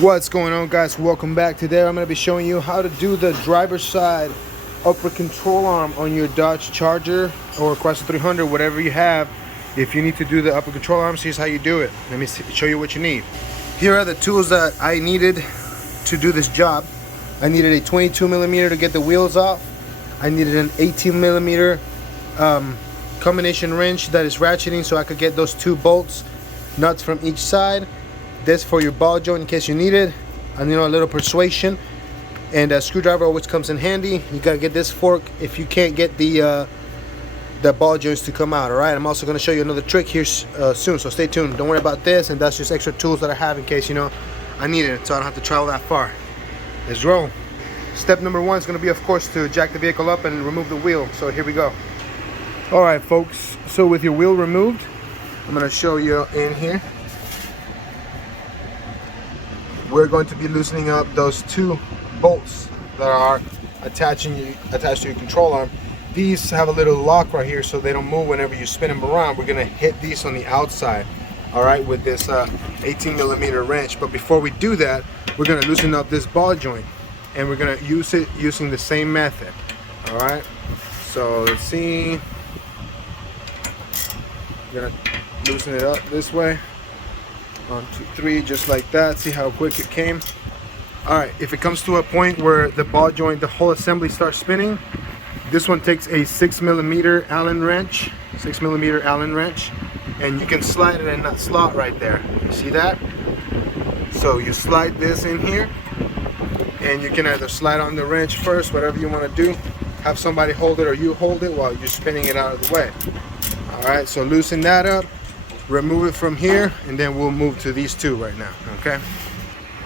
What's going on, guys? Welcome back. Today I'm going to be showing you how to do the driver's side upper control arm on your Dodge Charger or Chrysler 300, whatever you have. If you need to do the upper control arm, here's how you do it. Let me show you what you need. Here are the tools that I needed to do this job. I needed a 22 millimeter to get the wheels off. I needed an 18 millimeter combination wrench that is ratcheting so I could get those two bolts, nuts from each side. This for your ball joint in case you need it. And a little persuasion, and a screwdriver always comes in handy. You gotta get this fork if you can't get the ball joints to come out. All right, I'm also gonna show you another trick here soon, so stay tuned. Don't worry about this, and that's just extra tools that I have in case I need it, so I don't have to travel that far. Let's roll. Step number one is gonna be, of course, to jack the vehicle up and remove the wheel. So here we go. All right, folks, so with your wheel removed, I'm gonna show you in here. We're going to be loosening up those two bolts that are attached to your control arm. These have a little lock right here so they don't move whenever you spin them around. We're gonna hit these on the outside, all right, with this 18 millimeter wrench. But before we do that, we're gonna loosen up this ball joint, and we're gonna use it using the same method. All right, so let's see. We're gonna loosen it up this way. 1, 2, 3, just like that. See how quick it came. All right, if it comes to a point where the ball joint, the whole assembly starts spinning, this one takes a 6 millimeter Allen wrench, and you can slide it in that slot right there. You see that? So you slide this in here, and you can either slide on the wrench first, whatever you want to do. Have somebody hold it, or you hold it while you're spinning it out of the way. All right, so loosen that up. Remove it from here, and then we'll move to these two right now. Okay,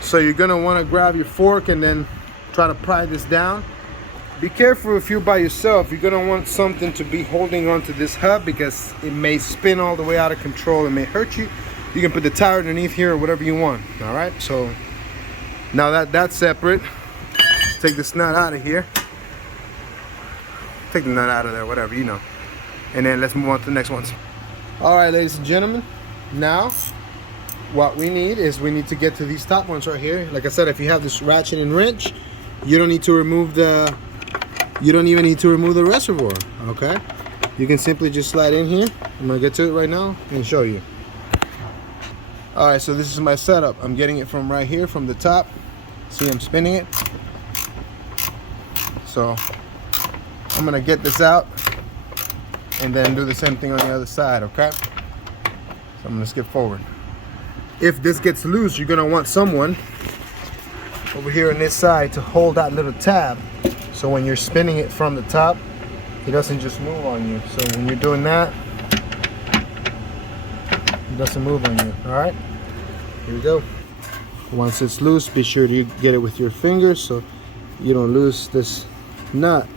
so you're gonna want to grab your fork and then try to pry this down. Be careful if you're by yourself. You're gonna want something to be holding onto this hub because it may spin all the way out of control. It may hurt you. You can put the tire underneath here or whatever you want. All right, so now that's separate, let's take this nut out of here. Take the nut out of there, whatever, and then let's move on to the next ones. All right, ladies and gentlemen, now what we need to get to these top ones right here. Like I said, if you have this ratchet and wrench, you don't need to remove you don't even need to remove the reservoir. Okay, you can simply just slide in here. I'm gonna get to it right now and show you. All right, so this is my setup. I'm getting it from right here, from the top. See, I'm spinning it. So I'm gonna get this out and then do the same thing on the other side. Okay, so I'm gonna skip forward. If this gets loose, you're gonna want someone over here on this side to hold that little tab, so when you're spinning it from the top, it doesn't just move on you. So when you're doing that, it doesn't move on you. All right, here we go. Once it's loose, be sure to get it with your fingers so you don't lose this nut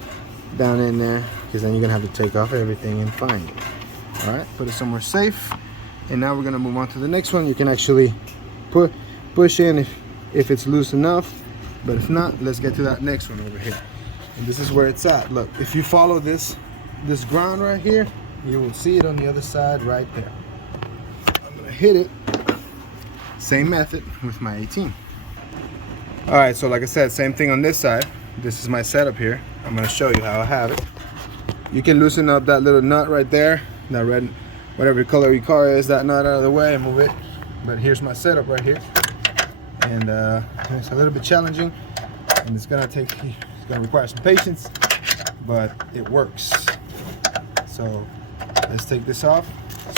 down in there, because then you're gonna have to take off everything and find it. All right, put it somewhere safe, and now we're gonna move on to the next one. You can actually push in if it's loose enough, but if not, let's get to that next one over here. And this is where it's at. Look, if you follow this ground right here, you will see it on the other side right there. I'm gonna hit it, same method with my 18. All right, so like I said, same thing on this side. This is my setup here. I'm gonna show you how I have it. You can loosen up that little nut right there, that red, whatever color your car is, that nut out of the way and move it. But here's my setup right here, and it's a little bit challenging, and it's gonna require some patience, but it works. So let's take this off.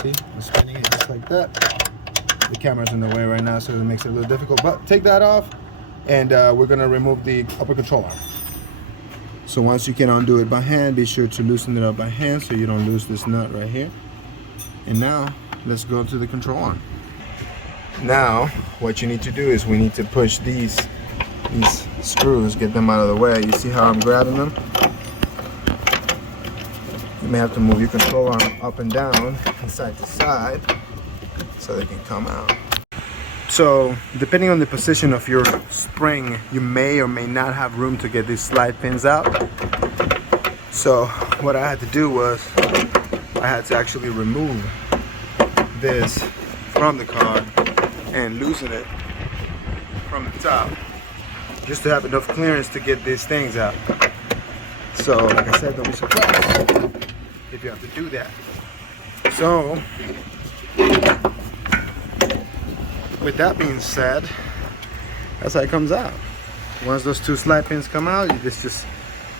See, I'm spinning it just like that. The camera's in the way right now, so it makes it a little difficult, but take that off, and we're gonna remove the upper control arm. So once you can undo it by hand, be sure to loosen it up by hand so you don't lose this nut right here. And now let's go to the control arm. Now what you need to do is we need to push these screws, get them out of the way. You see how I'm grabbing them? You may have to move your control arm up and down and side to side so they can come out. So depending on the position of your spring, you may or may not have room to get these slide pins out. So what I had to do was I had to actually remove this from the car and loosen it from the top, just to have enough clearance to get these things out. So like I said, don't be surprised if you have to do that. So with that being said, that's how it comes out. Once those two slide pins come out, this just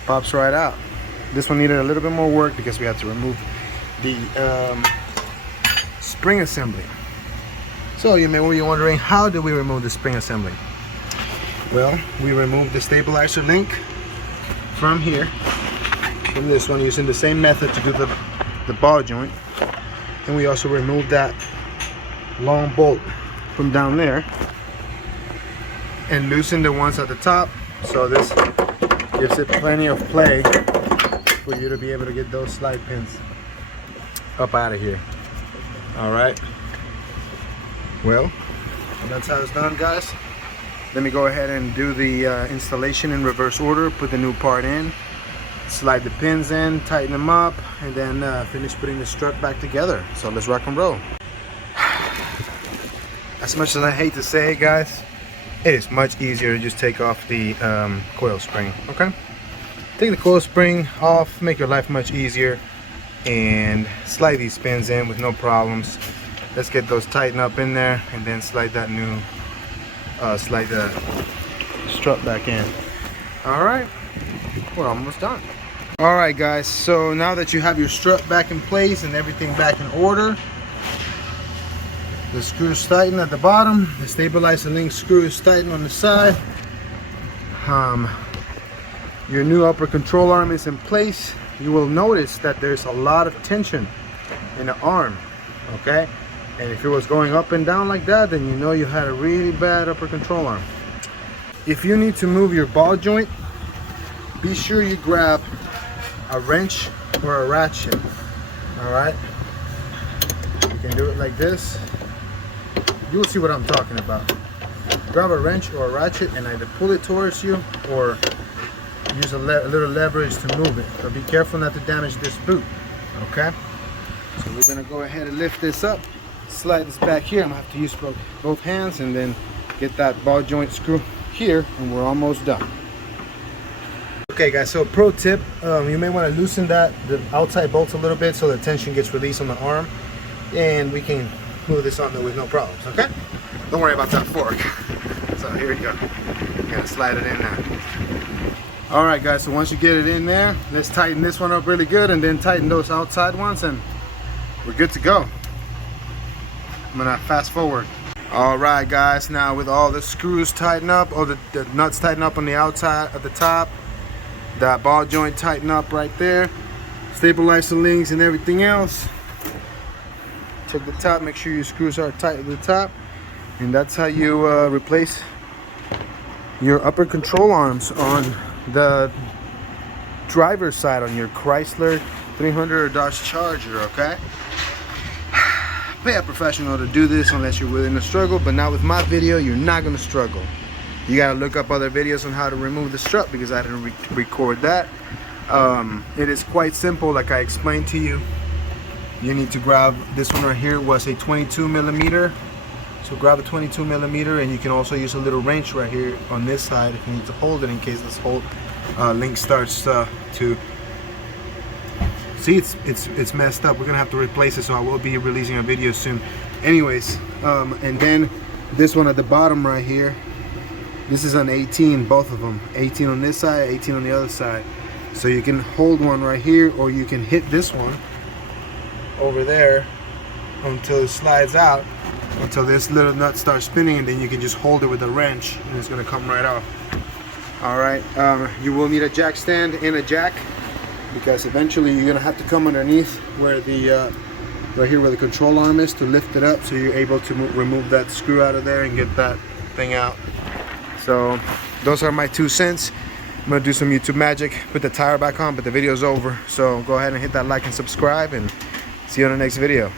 pops right out. This one needed a little bit more work because we had to remove the spring assembly. So you may be wondering, how do we remove the spring assembly? Well, we removed the stabilizer link from here, from this one, using the same method to do the ball joint. And we also removed that long bolt from down there and loosen the ones at the top, so this gives it plenty of play for you to be able to get those slide pins up out of here. All right, well, that's how it's done, guys. Let me go ahead and do the installation in reverse order. Put the new part in, slide the pins in, tighten them up, and then finish putting the strut back together. So let's rock and roll. As much as I hate to say it, guys, it is much easier to just take off the coil spring. Okay, take the coil spring off, make your life much easier, and slide these pins in with no problems. Let's get those tightened up in there, and then slide that new slide the strut back in. All right, we're almost done. All right, guys, so now that you have your strut back in place and everything back in order, the screws tighten at the bottom, the stabilizer link screw is tightened on the side, your new upper control arm is in place. You will notice that there's a lot of tension in the arm, okay? And if it was going up and down like that, then you know you had a really bad upper control arm. If you need to move your ball joint, be sure you grab a wrench or a ratchet. All right, you can do it like this. You will see what I'm talking about. Grab a wrench or a ratchet and either pull it towards you or use a little leverage to move it. But be careful not to damage this boot. Okay, so we're gonna go ahead and lift this up, slide this back here. I'm gonna have to use both hands and then get that ball joint screw here, and we're almost done. Okay, guys, so pro tip, you may want to loosen the outside bolts a little bit so the tension gets released on the arm, and we can move this on there with no problems. Okay, don't worry about that fork. So here we go, gonna slide it in now. All right, guys, so once you get it in there, let's tighten this one up really good and then tighten those outside ones, and we're good to go. I'm gonna fast forward. All right, guys, now with all the screws tightened up, or the nuts tightened up on the outside at the top, that ball joint tightened up right there, stabilizer links and everything else, check the top, make sure your screws are tight at the top, and that's how you replace your upper control arms on the driver's side on your Chrysler 300 or Dodge Charger. Okay, pay a professional to do this unless you're willing to struggle, but not with my video. You're not going to struggle. You got to look up other videos on how to remove the strut because I didn't record that. It is quite simple, like I explained to you. You need to grab this one right here. Was a 22 millimeter, so grab a 22 millimeter, and you can also use a little wrench right here on this side if you need to hold it in case this whole link starts to see it's messed up. We're gonna have to replace it, so I will be releasing a video soon. Anyways, and then this one at the bottom right here, this is an 18, both of them, 18 on this side, 18 on the other side. So you can hold one right here, or you can hit this one over there until it slides out, until this little nut starts spinning, and then you can just hold it with a wrench and it's gonna come right off. All right, you will need a jack stand and a jack, because eventually you're gonna have to come underneath where the right here where the control arm is to lift it up, so you're able to remove that screw out of there and get that thing out. So those are my 2 cents. I'm gonna do some YouTube magic, put the tire back on, but the video's over. So go ahead and hit that like and subscribe, and see you on the next video.